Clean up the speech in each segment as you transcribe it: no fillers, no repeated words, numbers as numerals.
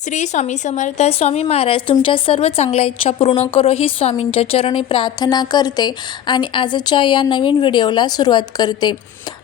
श्री स्वामी समर्थ. स्वामी महाराज तुमच्या सर्व चांगल्या इच्छा पूर्ण करो ही स्वामींच्या चरणी प्रार्थना करते आणि आजच्या या नवीन व्हिडिओला सुरुवात करते.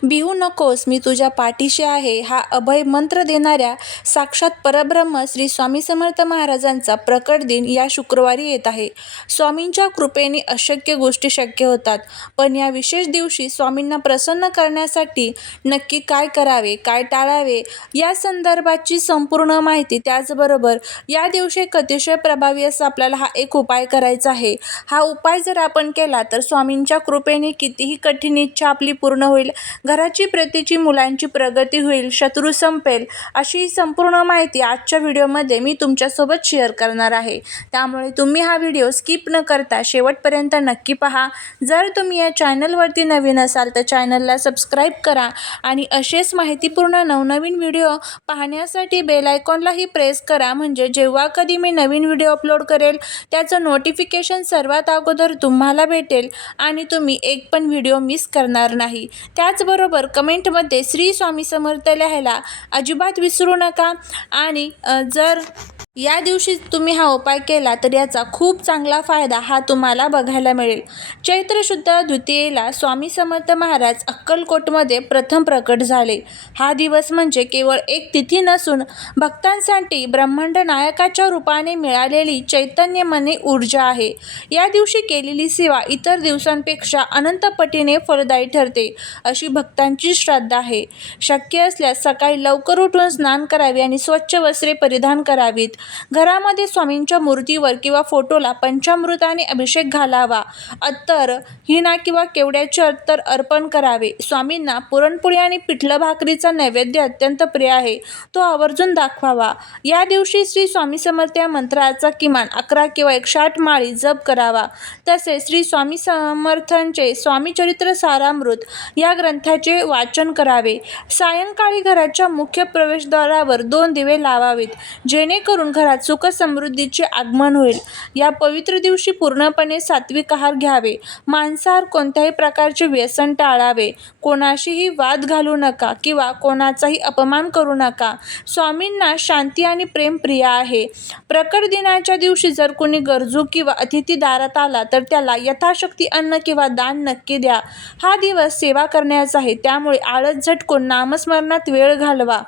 भिवू नकोस, मी तुझ्या पाठीशी आहे. हा अभय मंत्र देणाऱ्या साक्षात परब्रह्म श्री स्वामी समर्थ महाराजांचा प्रकट दिन या शुक्रवारी येत आहे. स्वामींच्या कृपेने अशक्य गोष्टी शक्य होतात. पण या विशेष दिवशी स्वामींना प्रसन्न करण्यासाठी नक्की काय करावे, काय टाळावे या संदर्भाची संपूर्ण माहिती, त्याचबरोबर या दिवशी एक अतिशय प्रभावी असा आपल्याला हा एक उपाय करायचा आहे. हा उपाय जर आपण केला तर स्वामींच्या कृपेने कितीही कठीण इच्छा आपली पूर्ण होईल, घराची प्रतीची मुलांची प्रगती होईल, शत्रू संपेल, अशी संपूर्ण माहिती आजच्या व्हिडिओमध्ये मी तुमच्यासोबत शेअर करणार आहे. त्यामुळे तुम्ही हा व्हिडिओ स्किप न करता शेवटपर्यंत नक्की पहा. जर तुम्ही या चॅनलवरती नवीन असाल तर चॅनलला सबस्क्राईब करा आणि असेच माहितीपूर्ण नवनवीन व्हिडिओ पाहण्यासाठी बेल आयकॉनलाही प्रेस करा, म्हणजे जेव्हा कधी मी नवीन व्हिडिओ अपलोड करेल त्याचं नोटिफिकेशन सर्वात अगोदर तुम्हाला भेटेल आणि तुम्ही एक पण व्हिडिओ मिस करणार नाही. त्याचबरोबर कमेंटमध्ये श्री स्वामी समर्थ लिहायला अजिबात विसरू नका. आणि जर या दिवशी तुम्ही हा उपाय केला तर याचा खूप चांगला फायदा हा तुम्हाला बघायला मिळेल. चैत्र शुद्ध द्वितीयेला स्वामी समर्थ महाराज अक्कलकोटमध्ये प्रथम प्रकट झाले. हा दिवस म्हणजे केवळ एक तिथी नसून भक्तांसाठी ब्रह्मांड नायकाच्या रूपाने मिळालेली चैतन्यमय ऊर्जा आहे. या दिवशी केलेली सेवा इतर दिवसांपेक्षा अनंत पटीने फलदायी ठरते अशी भक्तांची श्रद्धा आहे. शक्य असल्यास सकाळी लवकर उठून स्नान करावे आणि स्वच्छ वस्त्रे परिधान करावीत. घरामध्ये स्वामींच्या मूर्तीवर किंवा फोटोला पंचामृताने अभिषेक घालावा. अत्तर, हिना किंवा केवड्याचे अत्तर अर्पण करावे. स्वामींना पुरणपोळी आणि पिठलं भाकरीचा नैवेद्य अत्यंत प्रिय आहे, तो आवर्जून दाखवावा. या दिवशी श्री स्वामी समर्थ या मंत्राचा किमान 11 किंवा 108 माळी जप करावा. तसेच श्री स्वामी समर्थांचे स्वामी चरित्र सारामृत या ग्रंथाचे वाचन करावे. सायंकाळी घराच्या मुख्य प्रवेशद्वारावर 2 दिवे लावावेत, जेणेकरून घरात सुख समृद्धीचे आगमन होईल. या पवित्र दिवशी पूर्णपणे सात्विक आहार घ्यावे. मांसाहार, कोणत्याही प्रकारचे व्यसन टाळावे. कोणाशीही वाद घालू नका किंवा कोणाचाही अपमान करू नका. स्वामींना शांती आणि प्रेम प्रिय आहे. प्रकट दिनाच्या दिवशी जर कोणी गरजू किंवा अतिथी दारात आला तर त्याला यथाशक्ती अन्न किंवा दान नक्की द्या. हा दिवस सेवा करण्याचा आहे, त्यामुळे आळस झटकून नामस्मरणात वेळ घालवा.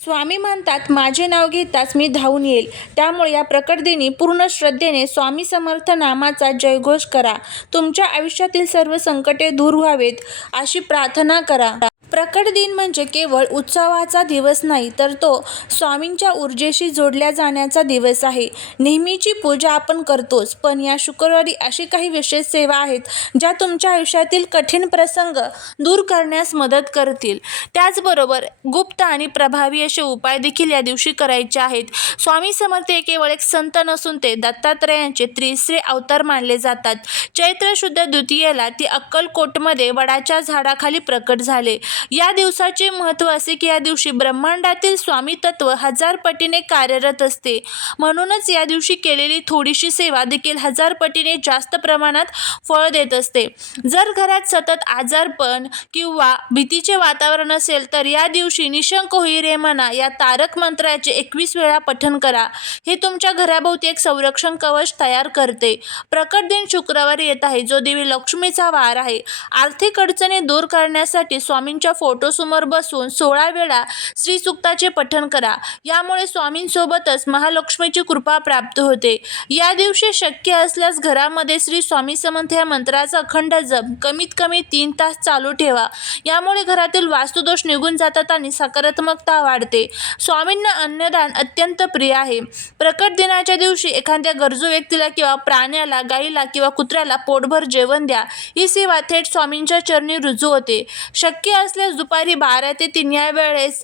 स्वामी म्हणतात, माझे नाव घेताच मी धावून येईल. त्यामुळे या प्रकट दिनी पूर्ण श्रद्धेने स्वामी समर्थ नामाचा जयघोष करा. तुमच्या आयुष्यातील सर्व संकटे दूर व्हावेत अशी प्रार्थना करा. प्रकट दिन म्हणजे केवळ उत्सवाचा दिवस नाही, तर तो स्वामींच्या ऊर्जेशी जोडल्या जाण्याचा दिवस आहे. नेहमीची पूजा आपण करतोच, पण या शुक्रवारी अशी काही विशेष सेवा आहेत ज्या तुमच्या आयुष्यातील कठीण प्रसंग दूर करण्यास मदत करतील. त्याचबरोबर गुप्त आणि प्रभावी असे उपाय देखील या दिवशी करायचे आहेत. स्वामी समर्थ हे केवळ एक संत नसून ते दत्तात्रयांचे त्रिश्री अवतार मानले जातात. चैत्र शुद्ध द्वितीयेला ते अक्कलकोटमध्ये वडाच्या झाडाखाली प्रकट झाले. या दिवसाचे महत्त्व असे की या दिवशी ब्रह्मांडातील स्वामी तत्व 1000 पटीने कार्यरत असते. म्हणूनच या दिवशी केलेली थोडीशी सेवा देखील 1000 पटीने जास्त प्रमाणात फळ देत असते. जर घरात सतत आजारपण किंवा भीतीचे वातावरण असेल तर या दिवशी निशंक होई रे मना या तारक मंत्राचे 21 वेळा पठण करा. हे तुमच्या घराभोवती एक संरक्षण कवच तयार करते. प्रकट दिन शुक्रवारी येत आहे, जो देवी लक्ष्मीचा वार आहे. आर्थिक अडचणी दूर करण्यासाठी स्वामींच्या फोटोसमोर बसून 16 वेळा श्री सूक्ताचे पठण करा. यामुळे स्वामींसोबतच महालक्ष्मीची कृपा प्राप्त होते. या दिवशी शक्य असल्यास घरामध्ये श्री स्वामी समर्थ या मंत्राचा अखंड जप कमीत कमी 3 तास चालू ठेवा. यामुळे घरातील वास्तुदोष निघून जातात आणि सकारात्मकता वाढते. स्वामींना अन्नदान अत्यंत प्रिय आहे. प्रकट दिनाच्या दिवशी एखाद्या गरजू व्यक्तीला किंवा प्राण्याला, गाईला किंवा कुत्र्याला पोटभर जेवण द्या. ही सेवा थेट स्वामींच्या चरणी रुजू होते. शक्य असल्यास दुपारी 12 ते 3 या वेळेस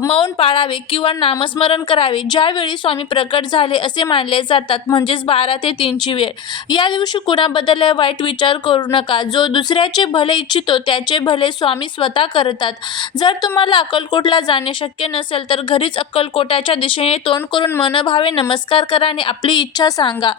मौन पाळावे किंवा नामस्मरण करावे. ज्यावेळी स्वामी प्रकट झाले असे मानले जातात, म्हणजेच 12 ते 3 ची वेळ. या दिवशी कुणाबद्दल वाईट विचार करू नका. जो दुसऱ्याचे भले इच्छितो त्याचे भले स्वामी स्वतः करतात. जर तुम्हाला अक्कलकोटला जाणे शक्य नसेल तर घरीच अक्कलकोटाच्या दिशेने तोंड करून मनभावे नमस्कार करा आणि आपली इच्छा सांगा.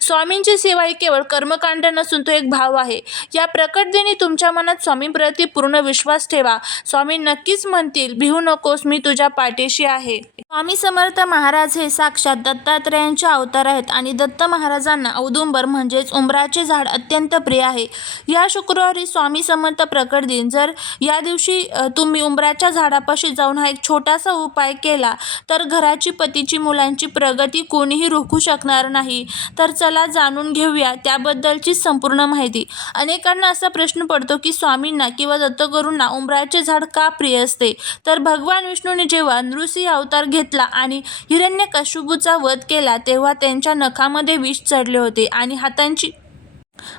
स्वामींची सेवा ही केवळ कर्मकांड नसून तो एक भाव आहे. या प्रकट दिनी तुमच्या मनात स्वामींप्रती पूर्ण विश्वास विश्वास ठेवा. स्वामी नक्कीच म्हणतील, भिवू नकोस, मी तुझ्या पाठीशी आहे. स्वामी समर्थ महाराज हे साक्षात दत्तात्रेयांचे अवतार आहेत आणि दत्त महाराजांना औदुंबर म्हणजेच उंबराचे झाड अत्यंत प्रिय आहे. या शुक्रवारी स्वामी समर्थ प्रकट दिन. जर या दिवशी तुम्ही उंबराच्या झाडापाशी जाऊन हा एक छोटासा उपाय केला तर घराची, पतीची, मुलांची प्रगती कोणीही रोखू शकणार नाही. तर चला जाणून घेऊया त्याबद्दलची संपूर्ण माहिती. अनेकांना असा प्रश्न पडतो की स्वामींना किंवा दत्तगुरूंना उंबराचे झाड का प्रिय असते? तर भगवान विष्णूने जेव्हा नृसिंह अवतार घेतला आणि हिरण्यकशिपूचा वध केला तेव्हा त्यांच्या नखामध्ये विष चढले होते आणि हातांची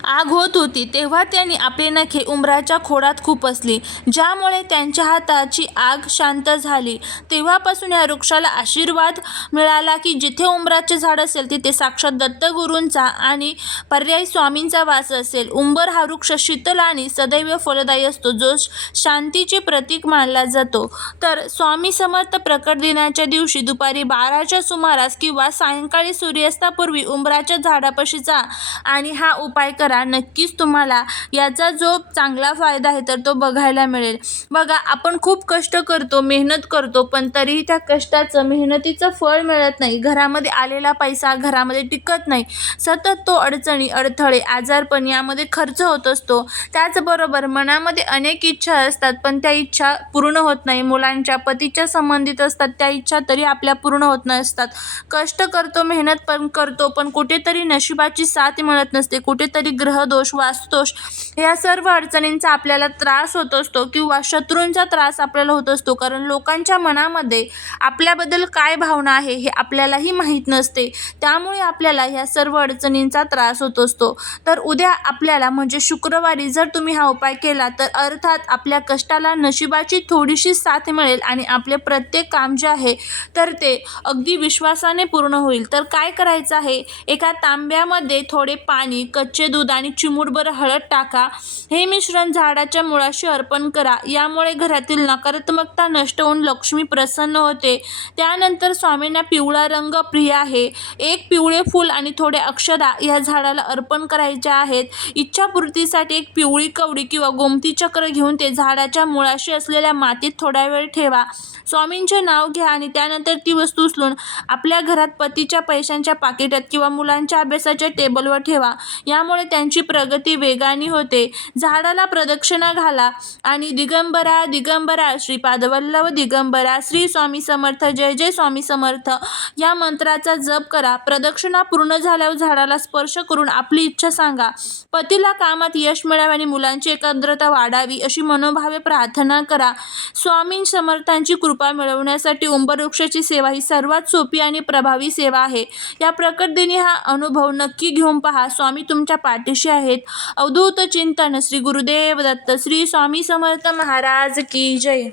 आग होत होती. तेव्हा त्यांनी आपली नखे उंबराच्या खोडात खुपसली, ज्यामुळे त्यांच्या हाताची आग शांत झाली. तेव्हापासून या वृक्षाला आशीर्वाद मिळाला की जिथे उंबराचे झाड असेल तिथे साक्षात दत्तगुरूंचा आणि पर्यायी स्वामींचा वास असेल. उंबर हा वृक्ष शीतल आणि सदैव फलदायी असतो, जो शांतीचे प्रतीक मानला जातो. तर स्वामी समर्थ प्रकट दिनाच्या दिवशी दुपारी 12च्या सुमारास किंवा सायंकाळी सूर्यास्तापूर्वी उंबराच्या झाडापाशी जा आणि हा उपाय करा. नक्कीच तुम्हाला याचा जो चांगला फायदा आहे तर तो बघायला मिळेल. बघा, आपण खूप कष्ट करतो, मेहनत करतो, पण तरीही त्या कष्टाचं, मेहनतीचं फळ मिळत नाही. घरामध्ये आलेला पैसा घरामध्ये टिकत नाही. सतत तो अडचणी, अडथळे, आजारपण यामध्ये खर्च होत असतो. त्याचबरोबर मनामध्ये अनेक इच्छा असतात, पण त्या इच्छा पूर्ण होत नाही. मुलांच्या, पतीच्या संबंधित असतात त्या इच्छा, तरी आपल्या पूर्ण होत नसतात. कष्ट करतो, मेहनत पण करतो, पण कुठेतरी नशिबाची साथ मिळत नसते. कुठेतरी ग्रहदोष, वास्तुदोष या सर्व अडचणींचा आपल्याला त्रास होत असतो किंवा शत्रूंचा त्रास आपल्याला होत असतो. कारण लोकांच्या मनामध्ये आपल्याबद्दल काय भावना आहे हे आपल्यालाही माहीत नसते. त्यामुळे आपल्याला ह्या सर्व अडचणींचा त्रास होत असतो. तर उद्या आपल्याला म्हणजे शुक्रवारी जर तुम्ही हा उपाय केला तर अर्थात आपल्या कष्टाला नशिबाची थोडीशी साथ मिळेल आणि आपले प्रत्येक काम जे आहे तर ते अगदी विश्वासाने पूर्ण होईल. तर काय करायचं आहे? एका तांब्यामध्ये थोडे पाणी, कच्चे दूध आणि चिमूटभर हळद टाका. हे मिश्रण झाडाच्या मुळाशी अर्पण करा. यामुळे घरातील नकारात्मकता नष्ट होऊन लक्ष्मी प्रसन्न होते. त्यानंतर स्वामींना पिवळा रंग प्रिय आहे. एक पिवळे फूल आणि थोडे अक्षदा या झाडाला अर्पण करायचे आहेत. इच्छापूर्तीसाठी एक पिवळी कवडी किंवा गोमती चक्र घेऊन ते झाडाच्या मुळाशी असलेल्या मातीत थोडा वेळ ठेवा. स्वामींचे नाव घ्या आणि त्यानंतर ती वस्तू उचलून आपल्या घरात पतीच्या पैशांच्या पाकिटात किंवा मुलांच्या अभ्यासाच्या टेबलवर ठेवा. यामुळे त्यांची प्रगती वेगाने होते. झाडाला प्रदक्षिणा घाला आणि दिगंबरा दिगंबरा श्रीपादवल्लभ दिगंबरा श्री स्वामी समर्थ जय जय स्वामी समर्थ या मंत्राचा जप करा. प्रदक्षिणा पूर्ण झाल्यावर झाडाला स्पर्श करून आपली इच्छा सांगा. पतीला कामात यश मिळावे आणि मुलांची एकाग्रता वाढावी अशी मनोभावे प्रार्थना करा. स्वामी समर्थांची कृपा मिळवण्यासाठी उंबर वृक्षाची सेवा ही सर्वात सोपी आणि प्रभावी सेवा आहे. या प्रकट दिनी हा अनुभव नक्की घेऊन पहा. स्वामी तुमच्या पाठीशी आहेत. अवधूत चिंतन. श्री गुरुदेव दत्त. श्री स्वामी समर्थ महाराज की जय.